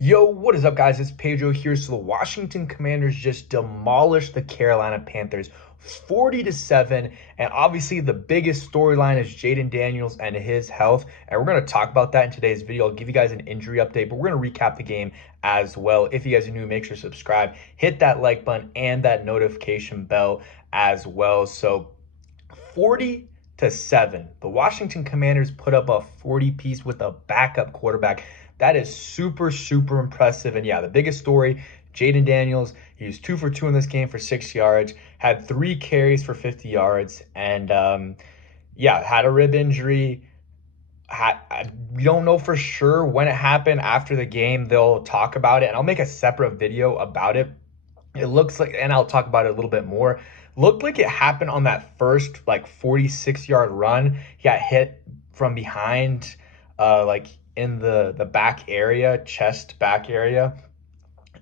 Yo, what is up, guys? It's Pedro here. So the Washington Commanders just demolished the Carolina Panthers 40-7. And obviously the biggest storyline is Jayden Daniels and his health. And we're going to talk about that in today's video. I'll give you guys an injury update, but we're going to recap the game as well. If you guys are new, make sure to subscribe, hit that like button and that notification bell as well. So 40-7. The Washington Commanders put up a 40-piece with a backup quarterback. That is super, super impressive. And yeah, the biggest story, Jayden Daniels, he was 2 for 2 in this game for 6 yards, had 3 carries for 50 yards, and yeah, had a rib injury. We don't know for sure when it happened. After the game, they'll talk about it, and I'll make a separate video about it. It looks like, and I'll talk about it a little bit more, looked like it happened on that first like 46-yard run. He got hit from behind, like in the back area, chest back area.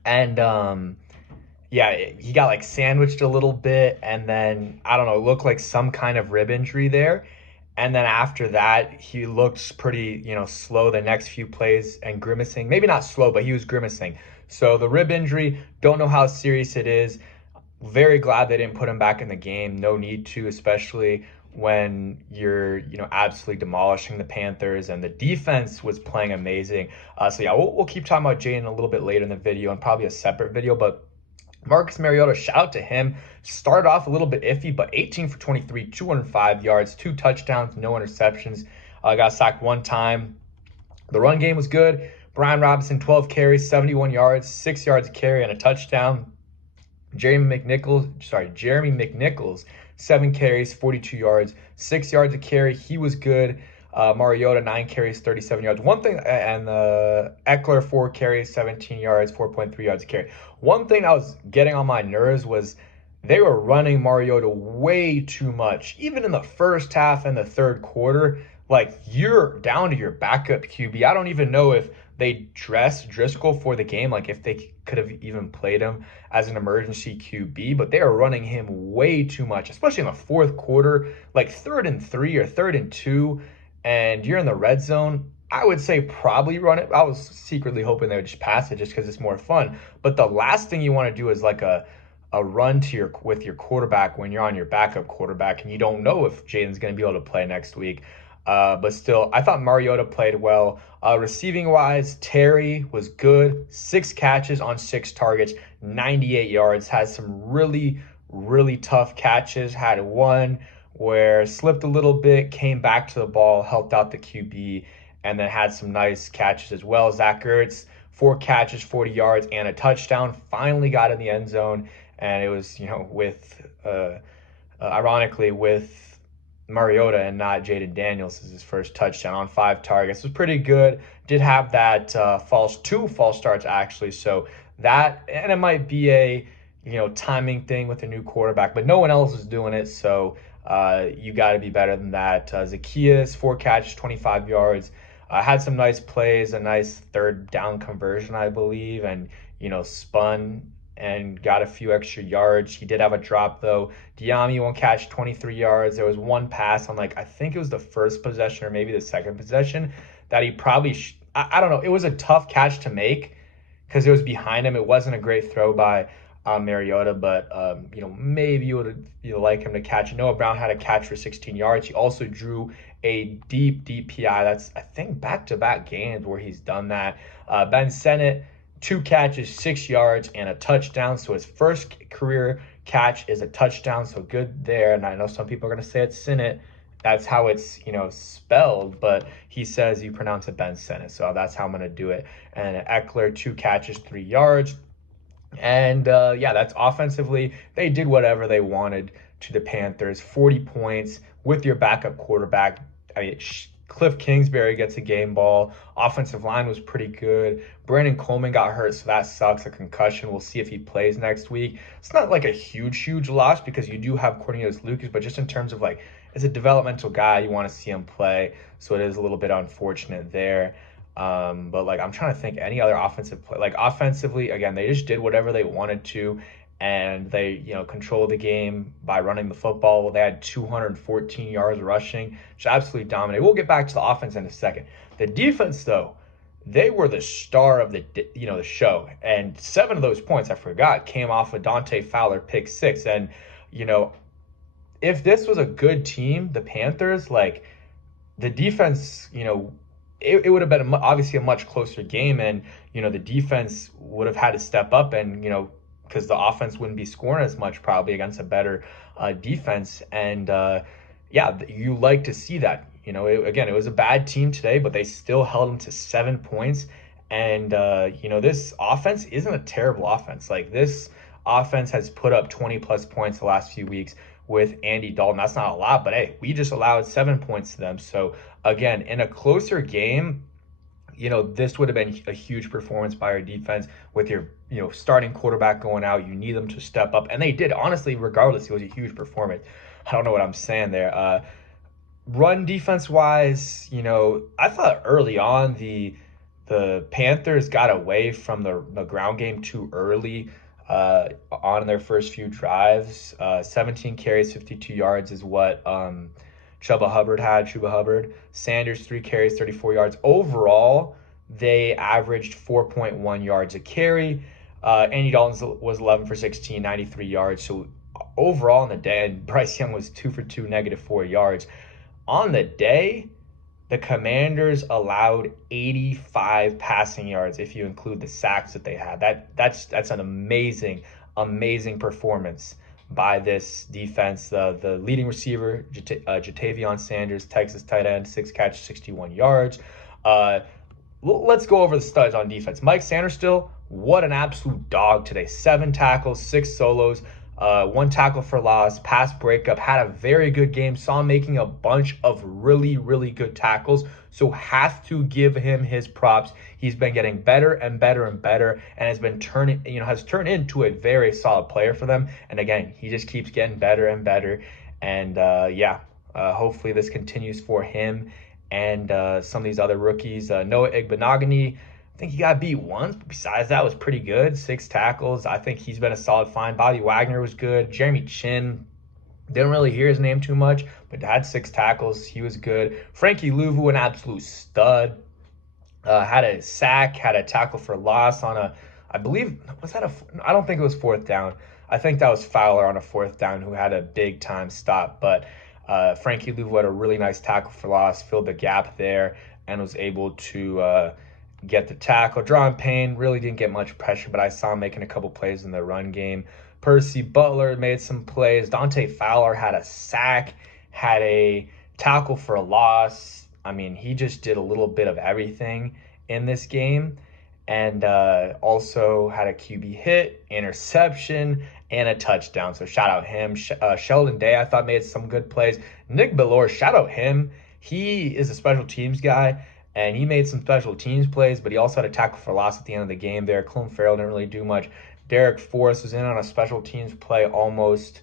And yeah, he got like sandwiched a little bit, and then I don't know, it looked like some kind of rib injury there. And then after that, he looked pretty, slow the next few plays and grimacing. Maybe not slow, but he was grimacing. So the rib injury, don't know how serious it is. Very glad they didn't put him back in the game. No need to, especially when you're, absolutely demolishing the Panthers, and the defense was playing amazing. So yeah, we'll keep talking about Jayden a little bit later in the video and probably a separate video, but Marcus Mariota, shout out to him. Started off a little bit iffy, but 18 for 23, 205 yards, 2 touchdowns, no interceptions. Got sacked 1 time. The run game was good. Brian Robinson, 12 carries, 71 yards, 6 yards a carry, and a touchdown. Jeremy McNichols, 7 carries, 42 yards, 6 yards a carry. He was good. Mariota, 9 carries, 37 yards. One thing, and Eckler, 4 carries, 17 yards, 4.3 yards a carry. One thing that was getting on my nerves was they were running Mariota way too much. Even in the first half and the third quarter, like, you're down to your backup QB. I don't even know if they dressed Driscoll for the game, like if they could have even played him as an emergency QB, but they are running him way too much, especially in the fourth quarter, like 3rd and 3 or 3rd and 2, and you're in the red zone. I would say probably run it. I was secretly hoping they would just pass it just because it's more fun. But the last thing you want to do is like a run to with your quarterback when you're on your backup quarterback and you don't know if Jayden's going to be able to play next week. But still, I thought Mariota played well. Receiving wise, Terry was good. 6 catches on 6 targets, 98 yards. Had some really, really tough catches. Had one where slipped a little bit, came back to the ball, helped out the QB, and then had some nice catches as well. Zach Ertz, 4 catches, 40 yards, and a touchdown. Finally got in the end zone, and it was, ironically, with Mariota and not Jayden Daniels is his first touchdown on 5 targets. It was pretty good. Did have that 2 false starts actually. So that, and it might be a, timing thing with a new quarterback, but no one else is doing it. So you got to be better than that. Zacchaeus, 4 catches, 25 yards. Had some nice plays, a nice 3rd down conversion, I believe, and, spun and got a few extra yards. He did have a drop, though. Diami won't catch, 23 yards. There was one pass on, I think it was the first possession or maybe the second possession that he probably, I don't know. It was a tough catch to make because it was behind him. It wasn't a great throw by Mariota, but, maybe you would like him to catch. Noah Brown had a catch for 16 yards. He also drew a deep, deep PI. That's, I think, back-to-back games where he's done that. Ben Sennett, 2 catches, 6 yards, and a touchdown. So his first career catch is a touchdown. So good there. And I know some people are going to say it's Sinnett. That's how it's, spelled. But he says you pronounce it Ben Sennett. So that's how I'm going to do it. And Eckler, 2 catches, 3 yards. And yeah, that's offensively. They did whatever they wanted to the Panthers. 40 points with your backup quarterback. I mean, Cliff Kingsbury gets a game ball. Offensive line was pretty good. Brandon Coleman got hurt, so that sucks. A concussion. We'll see if he plays next week. It's not like a huge loss because you do have Cornelius Lucas, but just in terms of as a developmental guy, you want to see him play. So it is a little bit unfortunate there. But I'm trying to think any other offensive play. Offensively, again, they just did whatever they wanted to, and they, controlled the game by running the football. They had 214 yards rushing, which absolutely dominated. We'll get back to the offense in a second. The defense, though, they were the star of the show. And 7 of those points, I forgot, came off a Dante Fowler pick six. And you know, if this was a good team, the Panthers, like the defense, it would have been obviously a much closer game, and the defense would have had to step up, and because the offense wouldn't be scoring as much probably against a better defense, and yeah, you like to see that. Again, it was a bad team today, but they still held them to 7 points, and this offense isn't a terrible offense. Like this offense has put up 20 plus points the last few weeks with Andy Dalton. That's not a lot, but hey, we just allowed 7 points to them. So again, in a closer game, this would have been a huge performance by our defense with your, starting quarterback going out. You need them to step up. And they did. Honestly, regardless, it was a huge performance. I don't know what I'm saying there. Run defense wise, I thought early on the Panthers got away from the ground game too early on their first few drives. 17 carries, 52 yards is what Chuba Hubbard. Sanders, 3 carries, 34 yards. Overall, they averaged 4.1 yards a carry. Andy Dalton was 11 for 16, 93 yards. So overall in the day, and Bryce Young was 2 for 2, -4 yards. On the day, the Commanders allowed 85 passing yards if you include the sacks that they had. That's an amazing performance by this defense. The leading receiver, Jatavion Sanders, Texas tight end, 6 catches, 61 yards. Let's go over the studs on defense. Mike Sanderstill, what an absolute dog today. 7 tackles, 6 solos. 1 tackle for loss, pass breakup, had a very good game. Saw him making a bunch of really good tackles. So have to give him his props. He's been getting better and better and has turned into a very solid player for them. And again, he just keeps getting better and better. And hopefully this continues for him and some of these other rookies. Noah Igbenogany, I think he got beat once, but besides that was pretty good. 6 tackles. I think he's been a solid find. Bobby Wagner was good. Jeremy Chin, didn't really hear his name too much, but had 6 tackles. He was good. Frankie Louvu, an absolute stud. Had a sack, had a tackle for loss on I believe, I don't think it was 4th down. I think that was Fowler on a 4th down who had a big time stop, but Frankie Louvu had a really nice tackle for loss, filled the gap there, and was able to get the tackle. Drawing Payne really didn't get much pressure, but I saw him making a couple plays in the run game. Percy Butler made some plays. Dante Fowler had a sack, had a tackle for a loss. I mean, he just did a little bit of everything in this game, and also had a QB hit, interception, and a touchdown. So shout out him. Sheldon Day, I thought, made some good plays. Nick Bellore, shout out him. He is a special teams guy, and he made some special teams plays, but he also had a tackle for loss at the end of the game there. Clone Farrell didn't really do much. Derek Forrest was in on a special teams play, almost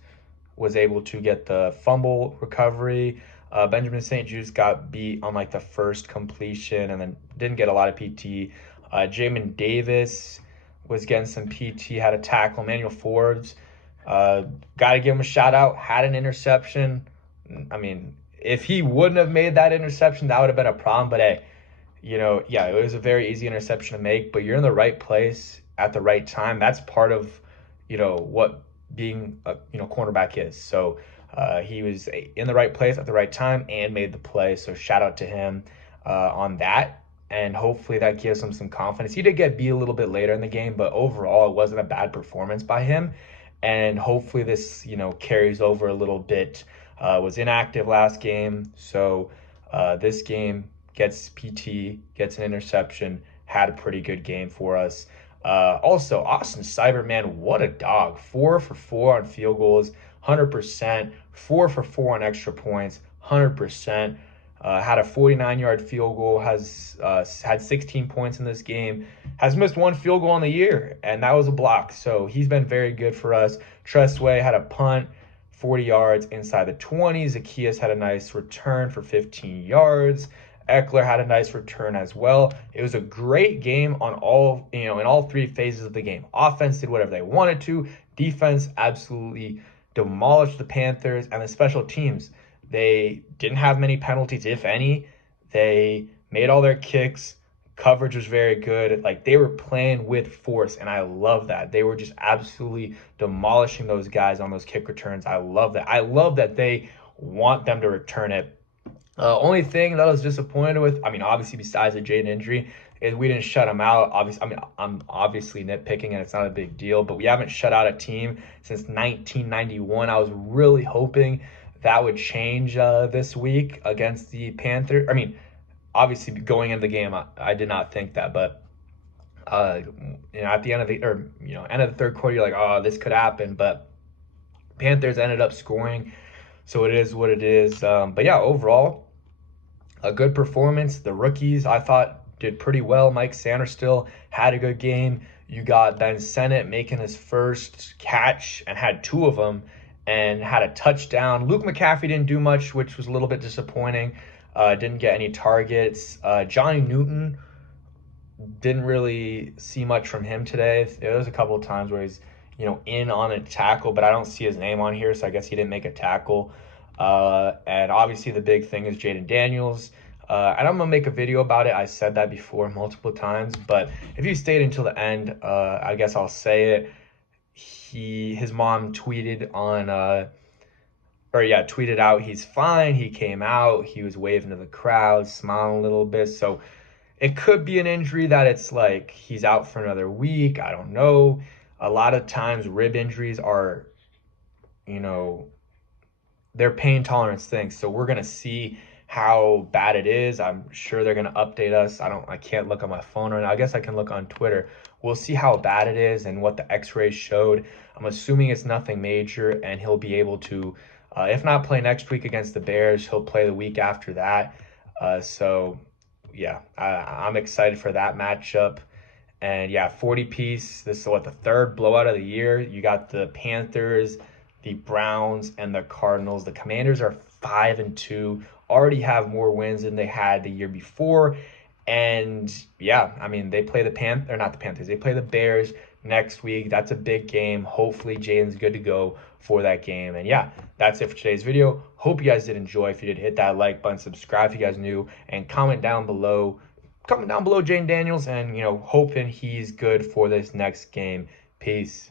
was able to get the fumble recovery. Benjamin St. Juste got beat on like the first completion and then didn't get a lot of PT. Jamin Davis was getting some PT, had a tackle. Emmanuel Forbes, got to give him a shout out, had an interception. I mean, if he wouldn't have made that interception, that would have been a problem, but hey, it was a very easy interception to make, but you're in the right place at the right time. That's part of, what being a, cornerback is. So he was in the right place at the right time and made the play. So shout out to him on that. And hopefully that gives him some confidence. He did get beat a little bit later in the game, but overall it wasn't a bad performance by him. And hopefully this, carries over a little bit. Was inactive last game. So this game, gets PT, gets an interception, had a pretty good game for us. Also, Austin Seibert, man, what a dog. 4 for 4 on field goals, 100%. 4 for 4 on extra points, 100%. Had a 49-yard field goal, has had 16 points in this game, has missed 1 field goal on the year, and that was a block. So he's been very good for us. Tressway had a punt, 40 yards inside the 20. Zacchaeus had a nice return for 15 yards. Eckler had a nice return as well. It was a great game on in all 3 phases of the game. Offense did whatever they wanted to. Defense absolutely demolished the Panthers, and the special teams, they didn't have many penalties, if any. They made all their kicks, Coverage was very good. Like, they were playing with force, and I love that. They were just absolutely demolishing those guys on those kick returns. I love that. I love that they want them to return it. Only thing that I was disappointed with, I mean, obviously besides the Jayden injury, is we didn't shut him out. Obviously, I mean, I'm obviously nitpicking and it's not a big deal, but we haven't shut out a team since 1991. I was really hoping that would change this week against the Panthers. I mean, obviously going into the game, I did not think that, but at the end of the end of the third quarter, you're like, oh, this could happen, but Panthers ended up scoring, so it is what it is. But yeah, overall, a good performance. The rookies, I thought, did pretty well. Mike Sanders still had a good game. You got Ben Sennett making his first catch and had two of them and had a touchdown. Luke McCaffrey didn't do much, which was a little bit disappointing. Didn't get any targets. Johnny Newton, didn't really see much from him today. There was a couple of times where he's, in on a tackle, but I don't see his name on here, so I guess he didn't make a tackle. And obviously the big thing is Jayden Daniels. And I'm going to make a video about it. I said that before multiple times, but if you stayed until the end, I guess I'll say it. His mom tweeted tweeted out he's fine. He came out, he was waving to the crowd, smiling a little bit. So it could be an injury that it's like he's out for another week. I don't know. A lot of times rib injuries are, they're pain tolerance things. So we're going to see how bad it is. I'm sure they're going to update us. I can't look on my phone right now. I guess I can look on Twitter. We'll see how bad it is and what the x-rays showed. I'm assuming it's nothing major, and he'll be able to, if not play next week against the Bears, he'll play the week after that. So yeah, I'm excited for that matchup. And yeah, 40 piece. This is the third blowout of the year. You got the Panthers, the Browns, and the Cardinals. The Commanders are 5-2, already have more wins than they had the year before. And yeah, I mean, they play not the Panthers. They play the Bears next week. That's a big game. Hopefully Jayden's good to go for that game. And yeah, that's it for today's video. Hope you guys did enjoy. If you did, hit that like button, subscribe if you guys new, and comment down below Jayden Daniels, and hoping he's good for this next game. Peace.